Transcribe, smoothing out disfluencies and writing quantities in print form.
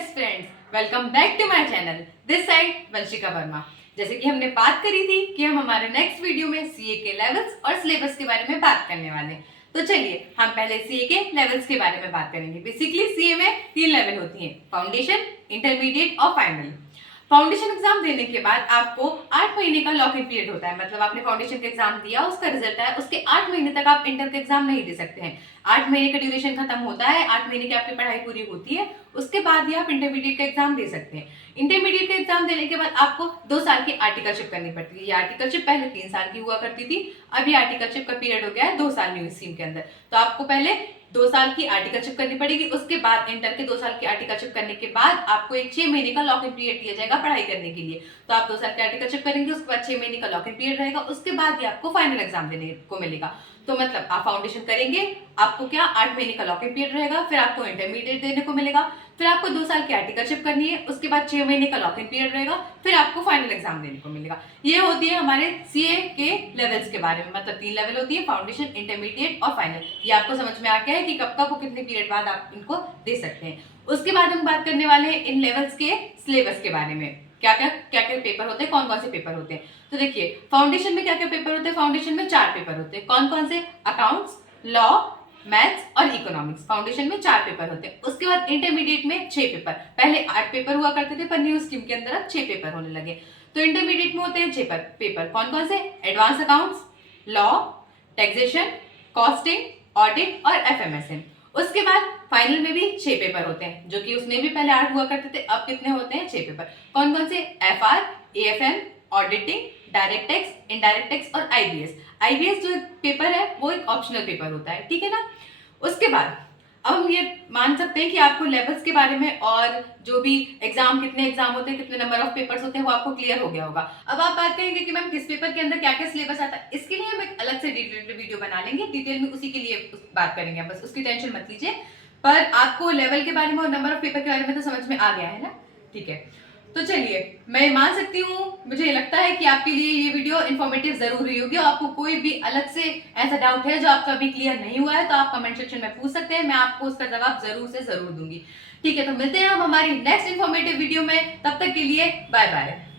Best friends, welcome back to my channel. This side Vanshika Verma. जैसे कि हमने बात करी थी कि हम हमारे नेक्स्ट वीडियो में सीए के लेवल्स और सिलेबस के बारे में बात करने वाले हैं। तो चलिए हम पहले सीए के लेवल्स के बारे में बात करेंगे। बेसिकली सीए में 3 लेवल होती हैं, फाउंडेशन, इंटरमीडिएट और फाइनल। फाउंडेशन एग्जाम देने के बाद आपको 8 महीने का लॉक इन पीरियड होता है। मतलब आपने फाउंडेशन का एग्जाम दिया, उसका रिजल्ट आया, उसके 8 महीने तक आप इंटर का एग्जाम नहीं दे सकते हैं। 8 महीने का ड्यूरेशन खत्म होता है, 8 महीने की आपकी पढ़ाई पूरी होती है, उसके बाद ही आप इंटरमीडिएट का एग्जाम दे सकते हैं। इंटरमीडिएट का एग्जाम देने के बाद आपको 2 साल की आर्टिकलशिप करनी पड़ती है। ये आर्टिकलशिप पहले 3 साल की हुआ करती थी, अभी आर्टिकलशिप का पीरियड हो गया है 2 साल न्यू स्कीम के अंदर। तो आपको पहले 2 साल की आर्टिकलशिप करनी पड़ेगी, उसके बाद इंटर के 2 साल की आर्टिकलशिप करने के बाद आपको एक 6 महीने का लॉक इन पीरियड दिया जाएगा पढ़ाई करने के लिए। तो आप 2 साल की आर्टिकलशिप करेंगे, उसके बाद 6 महीने का लॉक इन पीरियड रहेगा, उसके बाद ही आपको फाइनल एग्जाम देने को मिलेगा। तो मतलब आप फाउंडेशन करेंगे, आपको क्या 8 महीने का लॉक इन पीरियड रहेगा, फिर आपको इंटरमीडिएट देने को मिलेगा, फिर आपको 2 साल की आर्टिकलशिप करनी है, उसके बाद 6 महीने का लॉक इन पीरियड रहेगा, फिर आपको फाइनल एग्जाम देने को मिलेगा। ये होती है हमारे सीए के लेवल्स के बारे में। मतलब 3 लेवल होती है, फाउंडेशन, इंटरमीडिएट और फाइनल। ये आपको समझ में आ गया है कि कब कब कितने पीरियड बाद आप इनको दे सकते हैं। उसके बाद हम बात करने वाले हैं इन लेवल्स के सिलेबस के बारे में। क्या क्या पेपर होते हैं, कौन कौन से पेपर होते हैं। तो देखिए फाउंडेशन में क्या क्या पेपर होते हैं। फाउंडेशन में 4 पेपर होते हैं। कौन कौन से? अकाउंट्स, लॉ, मैथ्स और इकोनॉमिक्स। फाउंडेशन में 4 पेपर होते हैं। उसके बाद इंटरमीडिएट में 6 पेपर। पहले 8 पेपर हुआ करते थे, पर न्यू स्कीम के अंदर अब 6 पेपर होने लगे। तो इंटरमीडिएट में होते हैं 6 पेपर। कौन कौन से? Advance accounts, law, taxation, costing, audit और एफएमएसएम। उसके बाद फाइनल में भी 6 पेपर होते हैं, जो कि उसमें भी पहले 8 हुआ करते थे, अब कितने होते हैं? 6 पेपर। कौन कौन से? FR, AFM, auditing, direct tax, indirect tax और आईबीएस। आईबीएस जो पेपर है वो एक ऑप्शनल पेपर होता है, ठीक है ना। उसके बाद अब हम ये मान सकते हैं कि आपको लेवल्स के बारे में और जो भी एग्जाम, कितने एग्जाम होते हैं, कितने नंबर ऑफ पेपर्स होते हैं, वो आपको क्लियर हो गया होगा। अब आप बात करेंगे कि मैम किस पेपर के अंदर क्या क्या सिलेबस आता है। इसके लिए हम एक अलग से डिटेल वीडियो बना लेंगे, डिटेल में उसी के लिए बात करेंगे, बस उसकी टेंशन मत लीजिए। पर आपको लेवल के बारे में और नंबर ऑफ पेपर के बारे में तो समझ में आ गया है ना, ठीक है। तो चलिए, मैं मान सकती हूँ, मुझे लगता है कि आपके लिए ये वीडियो इन्फॉर्मेटिव जरूर रही होगी। और आपको कोई भी अलग से ऐसा डाउट है जो आपका अभी क्लियर नहीं हुआ है, तो आप कमेंट सेक्शन में पूछ सकते हैं, मैं आपको उसका जवाब जरूर से जरूर दूंगी। ठीक है, तो मिलते हैं हम हमारी नेक्स्ट इन्फॉर्मेटिव वीडियो में। तब तक के लिए बाय बाय।